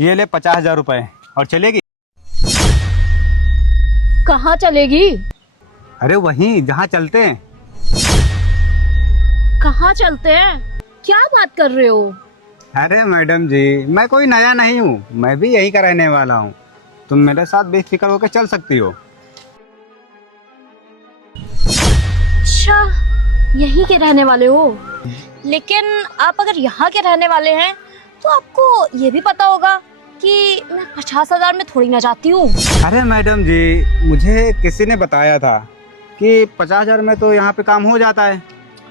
ये ले 50,000 रुपए और चलेगी। कहाँ चलेगी? अरे वहीं जहाँ चलते हैं। कहाँ चलते हैं? क्या बात कर रहे हो? अरे मैडम जी, मैं कोई नया नहीं हूँ, मैं भी यहीं का रहने वाला हूँ। तुम मेरे साथ बेफिक्र होकर चल सकती हो। अच्छा, यहीं के रहने वाले हो? लेकिन आप अगर यहाँ के रहने वाले हैं तो आपको ये भी पता होगा कि मैं 50,000 में थोड़ी ना जाती हूँ। अरे मैडम जी, मुझे किसी ने बताया था कि 50,000 में तो यहाँ पे काम हो जाता है।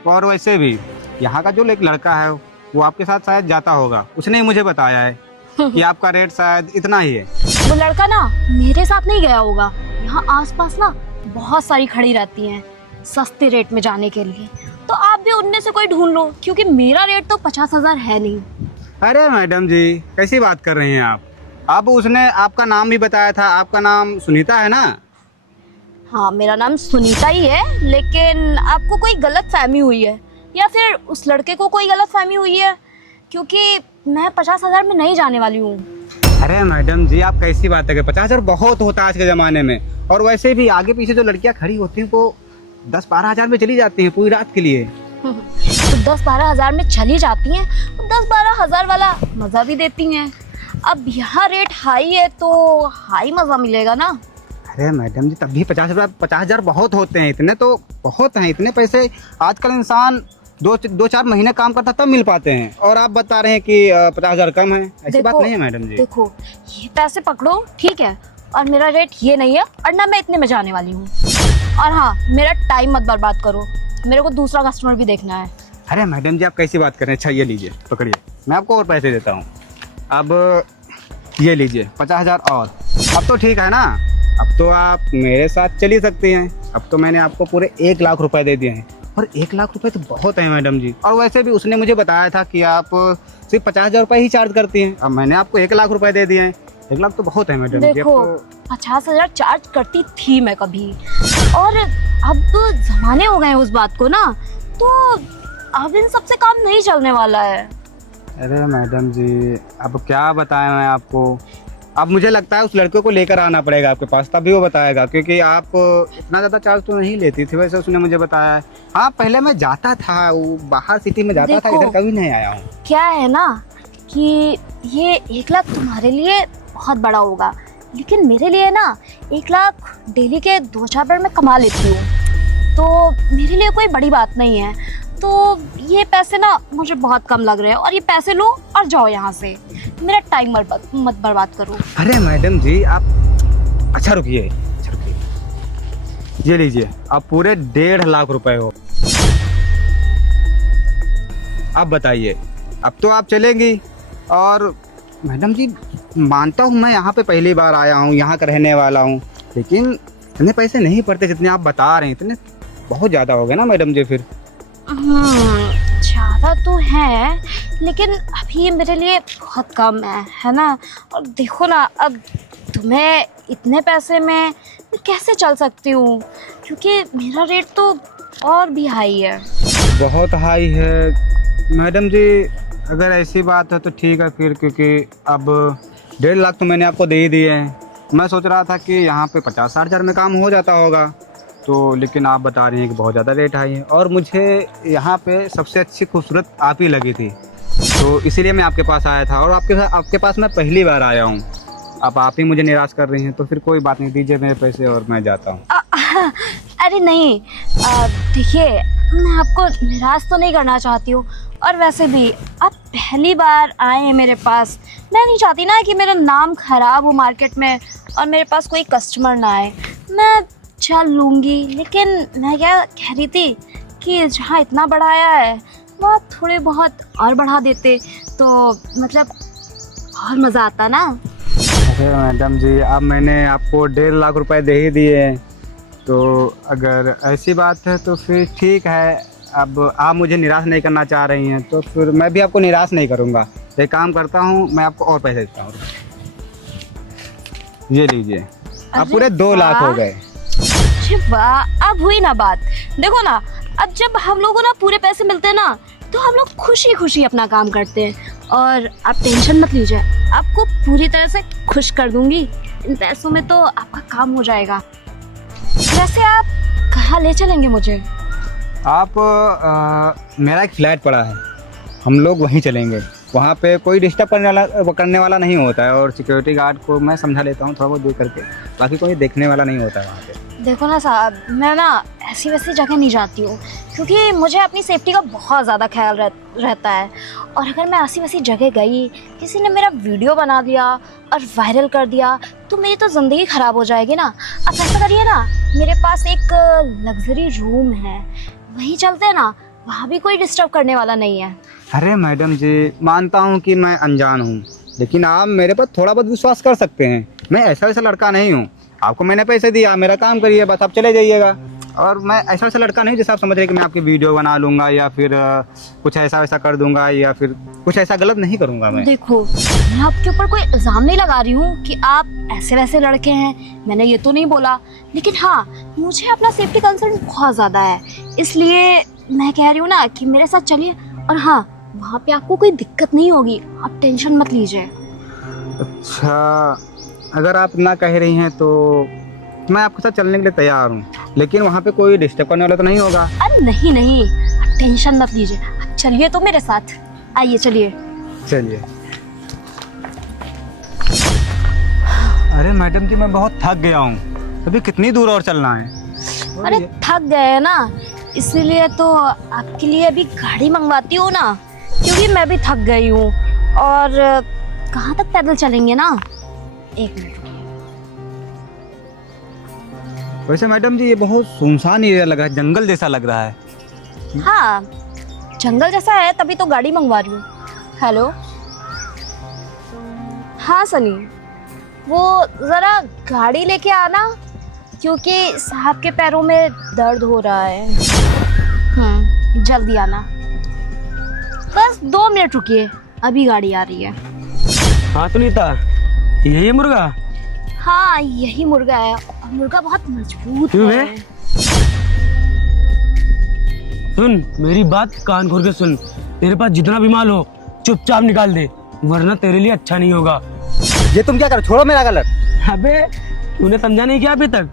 और वैसे भी यहाँ का जो एक लड़का है वो आपके साथ शायद जाता होगा, उसने ही मुझे बताया है कि आपका रेट शायद इतना ही है। वो लड़का ना मेरे साथ नहीं गया होगा। यहाँ आसपास ना बहुत सारी खड़ी रहती हैं सस्ते रेट में जाने के लिए, तो आप भी उनमें से कोई ढूंढ लो, क्योंकि मेरा रेट तो 50,000 है नहीं। अरे मैडम जी, कैसी बात कर रही हैं आप? अब उसने आपका नाम भी बताया था, आपका नाम सुनीता है ना? हाँ, मेरा नाम सुनीता ही है, लेकिन आपको कोई गलत फहमी हुई है या फिर उस लड़के को कोई गलत फहमी हुई है, क्योंकि मैं 50,000 में नहीं जाने वाली हूँ। अरे मैडम जी, आप कैसी बात है? 50,000 बहुत होता है आज के ज़माने में। और वैसे भी आगे पीछे जो लड़कियां खड़ी होती हैं वो 10-12 हज़ार में चली जाती हैं पूरी रात के लिए। तो 10-12 हज़ार में चली जाती हैं, तो 10-12 हज़ार वाला मज़ा भी देती हैं। अब यहाँ रेट हाई है तो हाई मज़ा मिलेगा ना। अरे मैडम जी, तब भी 50,000 बहुत होते हैं। इतने तो बहुत हैं, इतने पैसे आजकल इंसान 2-4 महीने काम करता तब मिल पाते हैं, और आप बता रहे हैं कि 50,000 कम है। ऐसी बात नहीं है मैडम जी। देखो, ये पैसे पकड़ो, ठीक है, और मेरा रेट ये नहीं है और ना मैं इतने में जाने वाली हूँ। और हाँ, मेरा टाइम मत बर्बाद करो, मेरे को दूसरा कस्टमर भी देखना है। अरे मैडम जी, आप कैसी बात कर रहे हैं? अच्छा ये लीजिए, पकड़िए, मैं आपको और पैसे देता हूँ। अब ये लीजिए 50,000 और। अब तो ठीक है ना? अब तो आप मेरे साथ चली सकती हैं। अब तो मैंने आपको पूरे 1 लाख रुपए दे दिए हैं, और 1 लाख रुपए तो बहुत है मैडम जी। और वैसे भी उसने मुझे बताया था कि आप सिर्फ 50,000 रुपये ही चार्ज करती हैं। अब मैंने आपको 1 लाख रुपए दे दिए हैं। 1 लाख तो बहुत है मैडम जी। देखो, 50,000 चार्ज करती थी मैं कभी, और अब जमाने हो गए उस बात को ना, तो अब इन सबसे काम नहीं चलने वाला है। अरे मैडम जी, अब क्या बताएं मैं आपको? अब मुझे लगता है उस लड़के को लेकर आना पड़ेगा आपके पास, तभी वो बताएगा, क्योंकि आप इतना ज़्यादा चार्ज तो नहीं लेती थी वैसे उसने मुझे बताया है। हाँ, पहले मैं जाता था, वो बाहर सिटी में जाता था, इधर कभी नहीं आया हूँ। क्या है ना कि ये 1 लाख तुम्हारे लिए बहुत बड़ा होगा, लेकिन मेरे लिए ना 1 लाख डेली के 2-4 बार मैं कमा लेती हूँ, तो मेरे लिए कोई बड़ी बात नहीं है। तो ये पैसे ना मुझे बहुत कम लग रहे हैं, और ये पैसे लो और जाओ यहाँ से, मेरा टाइम मत बर्बाद करो। अरे मैडम जी, आप अच्छा रुकिए, ये लीजिए, आप पूरे 1.5 लाख रुपए हो। अब बताइए, अब तो आप चलेंगी। और मैडम जी, मानता हूँ मैं यहाँ पे पहली बार आया हूँ, यहाँ का रहने वाला हूँ, लेकिन इतने पैसे नहीं पड़ते जितने आप बता रहे हैं। इतने बहुत ज़्यादा हो गए ना मैडम जी फिर। ज़्यादा तो है, लेकिन अभी ये मेरे लिए बहुत कम है ना। और देखो ना, अब तुम्हें इतने पैसे में मैं कैसे चल सकती हूँ, क्योंकि मेरा रेट तो और भी हाई है। बहुत हाई है मैडम जी। अगर ऐसी बात है तो ठीक है फिर, क्योंकि अब 1.5 लाख तो मैंने आपको दे ही दिए हैं। मैं सोच रहा था कि यहाँ पे 50-60 हज़ार में काम हो जाता होगा, तो लेकिन आप बता रही हैं कि बहुत ज़्यादा रेट हाई है। और मुझे यहाँ पे सबसे अच्छी खूबसूरत आप ही लगी थी, तो इसीलिए मैं आपके पास आया था। और आपके पास मैं पहली बार आया हूँ। अब आप ही मुझे निराश कर रही हैं, तो फिर कोई बात नहीं, दीजिए मेरे पैसे और मैं जाता हूँ। अरे नहीं, देखिए, मैं आपको निराश तो नहीं करना चाहती हूँ, और वैसे भी आप पहली बार आए हैं मेरे पास, मैं नहीं चाहती ना कि मेरा नाम खराब हो मार्केट में और मेरे पास कोई कस्टमर ना आए। मैं चल लूँगी, लेकिन मैं क्या कह रही थी कि जहाँ इतना बढ़ाया है वहाँ थोड़े बहुत और बढ़ा देते तो मतलब और मज़ा आता ना। अरे मैडम जी, अब मैंने आपको 1.5 लाख रुपए दे ही दिए हैं, तो अगर ऐसी बात है तो फिर ठीक है। अब आप मुझे निराश नहीं करना चाह रही हैं, तो फिर मैं भी आपको निराश नहीं करूँगा। एक काम करता हूँ, मैं आपको और पैसे देता हूँ। ये लीजिए, अब पूरे 2 लाख हो गए। वाह, अब हुई ना बात। देखो ना, अब जब हम लोगों ना पूरे पैसे मिलते हैं ना, तो हम लोग खुशी खुशी अपना काम करते हैं। और आप टेंशन मत लीजिए, आपको पूरी तरह से खुश कर दूंगी। इन पैसों में तो आपका काम हो जाएगा। वैसे आप कहाँ ले चलेंगे मुझे? आप मेरा एक फ्लैट पड़ा है, हम लोग वहीं चलेंगे। वहाँ पे कोई डिस्टर्ब करने वाला नहीं होता है, और सिक्योरिटी गार्ड को मैं समझा लेता हूँ थोड़ा बहुत दूर करके, बाकी कोई देखने वाला नहीं होता है वहाँ पे। देखो ना साहब, मैं ना ऐसी वैसी जगह नहीं जाती हूँ, क्योंकि मुझे अपनी सेफ्टी का बहुत ज़्यादा ख्याल रहता है। और अगर मैं ऐसी वैसी जगह गई, किसी ने मेरा वीडियो बना दिया और वायरल कर दिया, तो मेरी तो ज़िंदगी ख़राब हो जाएगी ना। आप ऐसा करिए ना, मेरे पास एक लग्जरी रूम है, वहीं चलते हैं ना, वहाँ भी कोई डिस्टर्ब करने वाला नहीं है। अरे मैडम जी, मानता हूँ कि मैं अनजान हूँ, लेकिन आप मेरे पर थोड़ा बहुत विश्वास कर सकते हैं। मैं ऐसा वैसा लड़का नहीं हूँ। आपको मैंने पैसे दिया, मेरा काम करिए, बस आप चले जाइएगा। और मैं ऐसा वैसा लड़का नहीं जैसे आप समझ रहे कि मैं आपकी वीडियो बना लूँगा या फिर कुछ ऐसा वैसा कर दूंगा या फिर कुछ ऐसा गलत नहीं करूँगा मैं। देखो, मैं आपके ऊपर कोई इल्ज़ाम नहीं लगा रही हूँ कि आप ऐसे वैसे लड़के हैं, मैंने ये तो नहीं बोला। लेकिन हाँ, मुझे अपना सेफ्टी कंसर्न बहुत ज़्यादा है, इसलिए मैं कह रही हूँ ना कि मेरे साथ चलिए। और हाँ, वहाँ पे आपको कोई दिक्कत नहीं होगी, आप टेंशन मत लीजिए। अच्छा, अगर आप ना कह रही हैं तो मैं आपके साथ चलने के लिए तैयार हूँ, लेकिन वहाँ पे कोई डिस्टर्ब करने वाला तो नहीं होगा? अरे नहीं नहीं, आप टेंशन मत लीजिए, आप चलिए तो मेरे साथ, आइए चलिए। चलिए। अरे मैडम जी, मैं बहुत थक गया हूँ, अभी कितनी दूर और चलना है? अरे थक गए हैं ना, इसीलिए तो आपके लिए अभी गाड़ी मंगवाती हूँ ना, क्योंकि मैं भी थक गई हूँ। और कहाँ तक पैदल चलेंगे ना? एक मिनट। वैसे मैडम जी, ये बहुत सुनसान एरिया लग रहा है, जंगल जैसा लग रहा है। हाँ, जंगल जैसा है, तभी तो गाड़ी मंगवा रही हूँ। हेलो, हाँ सनी, वो ज़रा गाड़ी लेके आना, क्योंकि साहब के पैरों में दर्द हो रहा है। जल्दी आना, बस 2 मिनट रुकिए, अभी गाड़ी आ रही है। हाँ सुनीता, यही मुर्गा? हाँ, यही मुर्गा है, और मुर्गा बहुत मजबूत क्यों है। सुन, मेरी बात कान खोल के सुन। तेरे पास जितना भी माल हो चुपचाप निकाल दे, वरना तेरे लिए अच्छा नहीं होगा। ये तुम क्या करो, छोड़ो मेरा गलत। अबे, तूने समझा नहीं क्या अभी तक?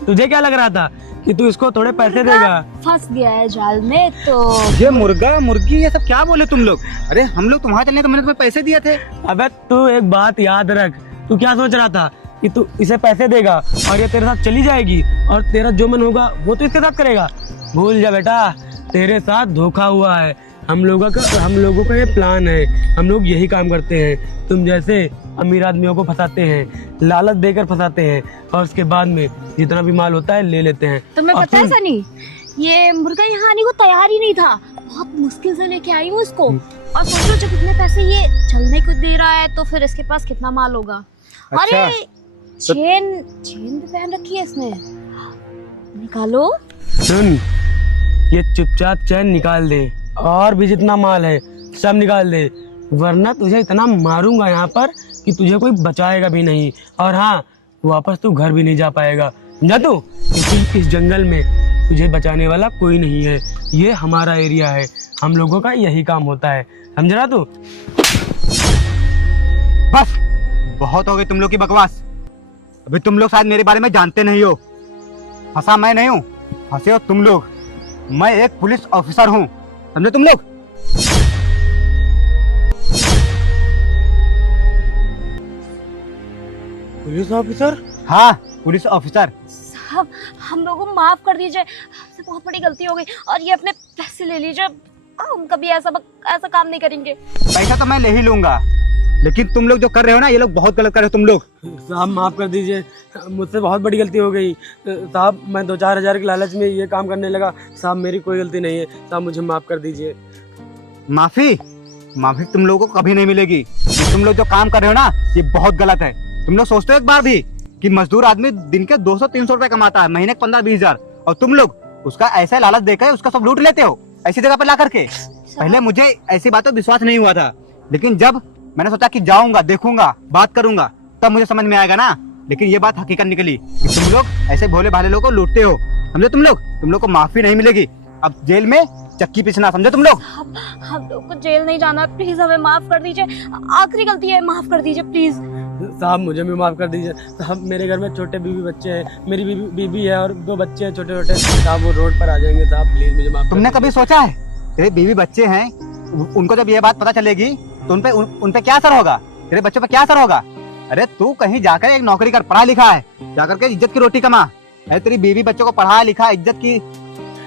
तुझे क्या लग रहा था कि तू इसको थोड़े पैसे देगा? फंस गया है जाल में तो। ये मुर्गा मुर्गी ये सब क्या बोले तुम लोग? अरे हम लोग तुम्हारे चलने तो मैंने तुम्हें पैसे दिए थे। अबे तू एक बात याद रख, तू क्या सोच रहा था कि तू इसे पैसे देगा और ये तेरे साथ चली जाएगी और तेरा जो मन होगा वो तो इसके साथ करेगा? भूल जा बेटा, तेरे साथ धोखा हुआ है। हम लोगों का ये प्लान है, हम लोग यही काम करते हैं। तुम जैसे अमीर आदमियों को फंसाते हैं, लालच देकर फंसाते हैं, और उसके बाद में जितना भी माल होता है ले लेते हैं। तुम्हें पता है सनी, ये मुर्गा यहाँ आने को तैयार ही नहीं था, बहुत मुश्किल से लेके आई हूँ इसको। और सोचो, जब इतने पैसे ये चलने को दे रहा है तो फिर इसके पास कितना माल होगा। अच्छा, अरे चेन भी पहन रखी है इसने, निकालो। सुन, ये चुपचाप चैन निकाल दे, और भी जितना माल है सब निकाल दे, वरना तुझे इतना मारूंगा यहाँ पर कि तुझे कोई बचाएगा भी नहीं। और हाँ, वापस तू घर भी नहीं जा पाएगा, समझा तू? क्योंकि इस जंगल में तुझे बचाने वाला कोई नहीं है। ये हमारा एरिया है, हम लोगों का यही काम होता है, समझ रहा तू? बस बहुत हो गई तुम लोग की बकवास। अभी तुम लोग शायद मेरे बारे में जानते नहीं हो। फंसा मैं नहीं हूँ, फंसे हो तुम लोग। मैं एक पुलिस ऑफिसर हूँ, समझे तुम लोग? Police officer? हाँ, पुलिस ऑफिसर। साहब, हम लोगों को माफ कर दीजिए, हमसे बहुत बड़ी गलती हो गई, और ये अपने पैसे ले लीजिए। हम कभी ऐसा काम नहीं करेंगे। पैसा तो मैं ले ही लूंगा, लेकिन तुम लोग जो कर रहे हो ना, ये लोग बहुत गलत कर रहे हो तुम लोग। साहब माफ कर दीजिए, मुझसे बहुत बड़ी गलती हो गई। साहब, मैं 2-4 हज़ार के लालच में ये काम करने लगा। साहब, मेरी कोई गलती नहीं है, साहब मुझे माफ कर दीजिए। माफी तुम लोगों को कभी नहीं मिलेगी। तुम लोग जो काम कर रहे हो ना, ये बहुत गलत है। तुम लोग सोचते हो एक बार भी कि मजदूर आदमी दिन के 200-300 रुपए कमाता है, महीने के 15-20 हजार, और तुम लोग उसका ऐसा लालच देकर उसका सब लूट लेते हो ऐसी जगह पर ला करके। पहले मुझे ऐसी बातों विश्वास नहीं हुआ था, लेकिन जब मैंने सोचा कि जाऊंगा, देखूंगा, बात करूंगा, तब मुझे समझ में आएगा ना। लेकिन ये बात हकीकत निकली कि तुम लोग ऐसे भोले भाले लोगों को लूटते हो, समझे? तुम लोग को माफी नहीं मिलेगी। अब जेल में चक्की पीसना, समझे तुम लोग? हम लोग को जेल नहीं जाना, प्लीज हमें माफ कर दीजिए, आखिरी गलती है, माफ कर दीजिए प्लीज। साहब मुझे भी माफ कर दीजिए साहब, मेरे घर में छोटे बीवी बच्चे हैं, मेरी बीबी है और 2 बच्चे हैं छोटे छोटे साहब, वो रोड पर आ जाएंगे साहब, प्लीज मुझे माफ कर तुमने दीजिए। कभी सोचा है तेरे बीवी बच्चे हैं, उनको जब ये बात पता चलेगी तो उन पे क्या असर होगा, तेरे बच्चों पे क्या असर होगा? अरे तू कहीं जाकर एक नौकरी कर, पढ़ा लिखा है, जाकर के इज्जत की रोटी कमा। अरे तेरी बीवी बच्चों को पढ़ा लिखा, इज्जत की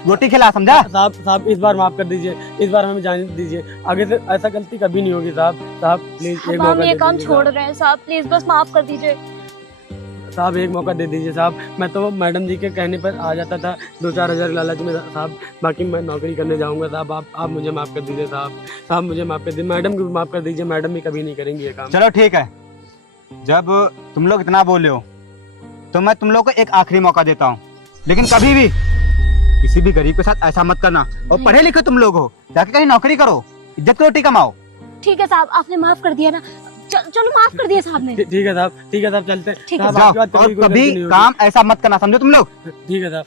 रोटी खिला, समझा? साहब इस बार माफ कर दीजिए, इस बार हमें जाने दीजिए, आगे से ऐसा गलती कभी नहीं होगी साहब। साहब प्लीज एक अब मौका हम ये दे काम दीजिए छोड़ साहब। रहे हैं साहब, प्लीज बस माफ कर दीजिए। साहब एक मौका दे दीजिए साहब, मैं तो मैडम जी के कहने पर आ जाता था 2-4 हज़ार लालच में साहब, बाकी मैं नौकरी करने जाऊंगा साहब, आप मुझे माफ़ कर दीजिए साहब मुझे माफ़ कर दीजिए, मैडम को भी माफ़ कर दीजिए, मैडम भी कभी नहीं करेंगी ये काम। चलो ठीक है, जब तुम लोग इतना बोले हो तो मैं तुम लोग को एक आखिरी मौका देता हूँ, लेकिन कभी भी किसी भी गरीब के साथ ऐसा मत करना। और पढ़े लिखे तुम लोग हो, जाके कहीं नौकरी करो, इज्जत की रोटी कमाओ। ठीक है साहब, आपने माफ कर दिया ना, चलो माफ कर दिया साहब ने। ठीक है साहब चलते हैं ठीक है साहब, जाओ, आपके बाद और कोई गलती कभी नहीं होगी। काम ऐसा मत करना, समझो तुम लोग? ठीक है साहब।